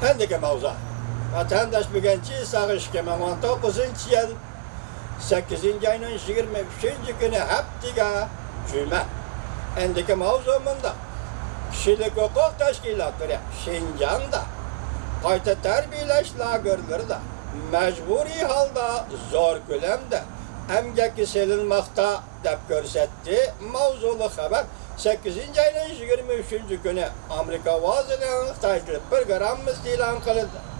Pendiki mavzu. Vatandaş bugünkü sağış 2019 yıl 8. ayının 23. günü haftiga cuma. Endiki mavzumunda kişilik hukuk teşkilatları Şinjan'da qayta terbiyeleş lagerlerinde mecburi halda zor kölemde emgeki selinmakta dep görsetti. Mavzulu haber 8. ayının 23. günü Amerika vazilığının taşkılıp bir gramımız ilan kılındı.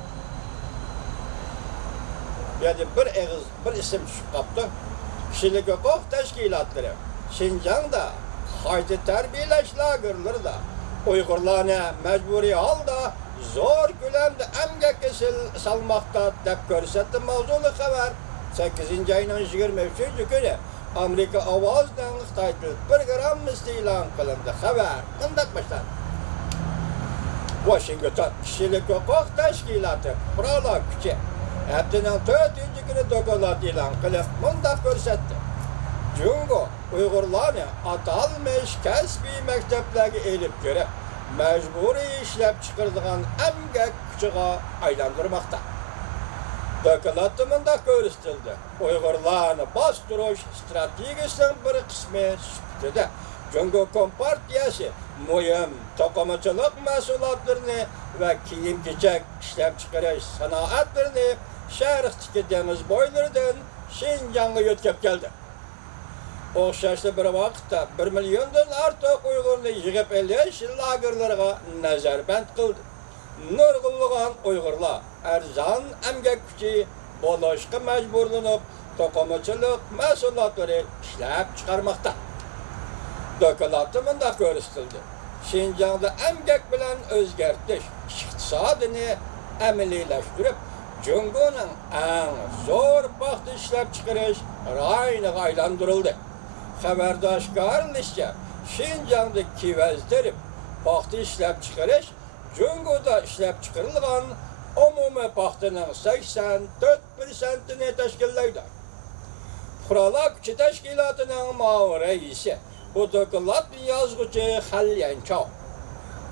Yani bir isim düşüp kaptı. Kişilik hukuk teşkilatları Şinjan'da qayta terbiyeleş lagerleri de Uygurlarına mecburi halda zor kölemde emgek salmakta dep görsetti. Mavzulu haber 8. ayının 23. günü Amerika avazdan Xitaylı bir gramımız ilan kılındı. Haber bundak başlar. Washington Kişilik Hukuk Teşkilatı Kurala Küçe haftanın 4. günü dokulat ilan kılıp bundak görsetti. Cungo Uygurlarını atalmış kesbi mekteplerine elip görüp mecburi işlep çıkardıgan emgek küçüğe aylandırmakta. Dokulatımında görüştüldü. Uygurlarını bastırış stratejisinin bir kısmı süpürdü. Cungo Kompartiyası mühim tokamacılık mesulatlarını ve kiyim-kechek işlep çıkarış sanatlarını şerhteki deniz boylarından Şinjan'a yötkep geldi. Oxşaşlı bir vakitte 1 milyondan artık Uygur'unu yığıp eleş lagerlerine nazarband kıldı. Nurgulluğun Uygurlar erzan emgek gücü boluşqa mecburlanıp tokamacılık mesulatları işlep çıkarmakta. Dokulatımında görüştüldü. Şinjan'da emgek bilen özgertiş iktisadını emelileştirip Cungo'nun en zor baktı işlep çıkarış rayına aylandırıldı. Haberde aşkarılışça Şinjan'da kivezdirip baktı işlep çıkarış Cungo'da işlep çıkarılgan umumi baktının 84%'ni teşkilleydi. Kurala Küçü Teşkilatı'nın mavi reisi bu dokulat yazgıcı Halyan Çav.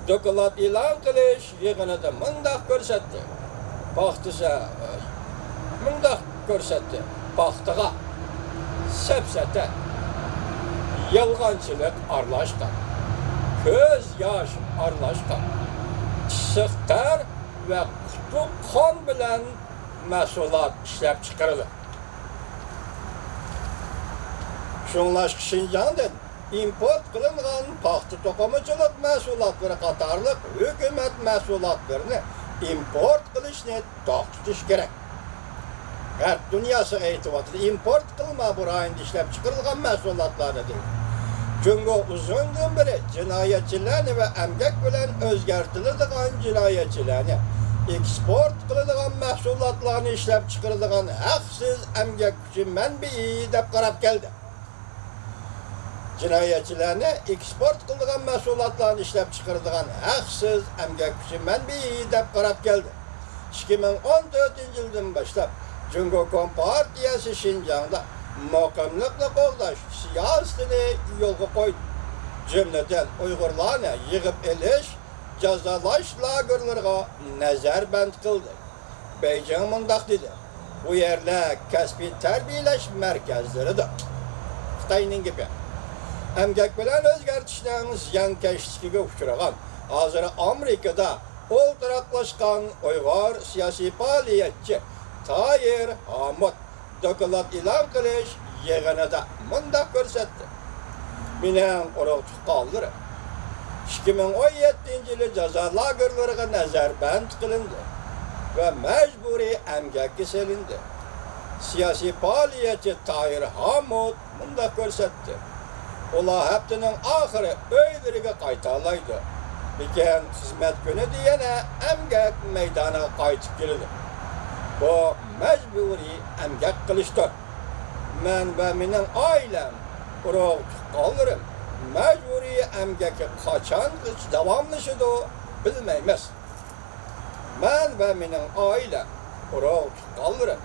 Dokulat ilan kılış yığını da mındak görsetti. Baktısa mındak görsetti. Baktığa sepsete yalgancılık arlaşkan. Göz yaş arlaşkan. Sıktar ve kutu kan bilen mesulat işlep çıkarılır. Şunlaş Şinjan'dan import kılıngan paxta tokamacılık mesulatları qatarlıq hükümet mesulatlarını import kılışını tutuş gerek. Her dünyası etibatı import kılma burayında işlep çıkarılgan mesulatları değil. Çünkü uzundan beri cinayetçilerini ve emgek bilen özgertildiğin cinayetçilerini eksport kılıdığın mahsulatlarını işlep çıkarıldığın haksız emgek gücü menbiyi dep qarap geldi. Cinayetçilerini eksport kıldığın mahsulatlarını işlep çıkarıldığın haksız emgek gücü menbiyi dep qarap geldi. 2014 yıldan başlap Cungo Kompartiyası Şinjan'da muqimlikle qoğdaş siyasetini yolga koydu. Cümleden Uygurlarını yığıp eliş, cazalaş lagerlerine nazarband kıldı. Beijing mındak dedi. Bu yerler kesbi terbiyeleş merkezleridir. Xitayning gibi. Emgek bilen özgertişlerin ziyankeşliğine uçuragan, hazır Amerika'da olduraklaşkan Uygur siyasi faaliyetçi Tahir Hamud dokulat ilan kılış yığını da mındak görsetti. Minen oruk kaldırı. 2017 yılı ceza lagerlerine nazarband kılındı ve mecburi emgekki selindi. Siyasi faaliyetçi Tahir Hamud mındak görsetti. Ola haftanın ahırı öylerine qaytalaydı. Biken hizmet günü diyene emgek meydana qaytıp geldi. Bu mecburi emgek kılıştır. Men ve minin ailem oruk kaldırım. Mecburi emgeki kaçan devamlışıdı bilmeymez. Men ve minin ailem oruk kaldırım.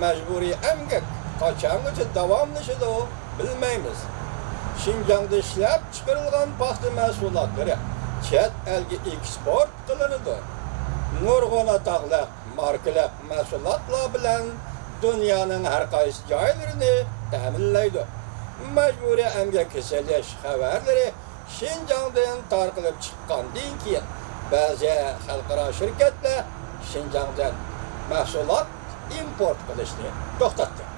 Mecburi emgek kaçan devamlışıdı bilmeymez. Şinjan'da işlep çıkarılgan paxta mahsulatları chet elge eksport kılınıdı. nurg'un ataqlıq, markalıq mahsulotlar bilan dunyoning har qaysi joylarini ta'minlaydi. Majburiy emgak kesilish xabarlari Şinjan'dan tarqalib chiqqandan keyin ba'zi xalqaro shirkatlar Şinjan'dan mahsulot import qilishni to'xtatdi.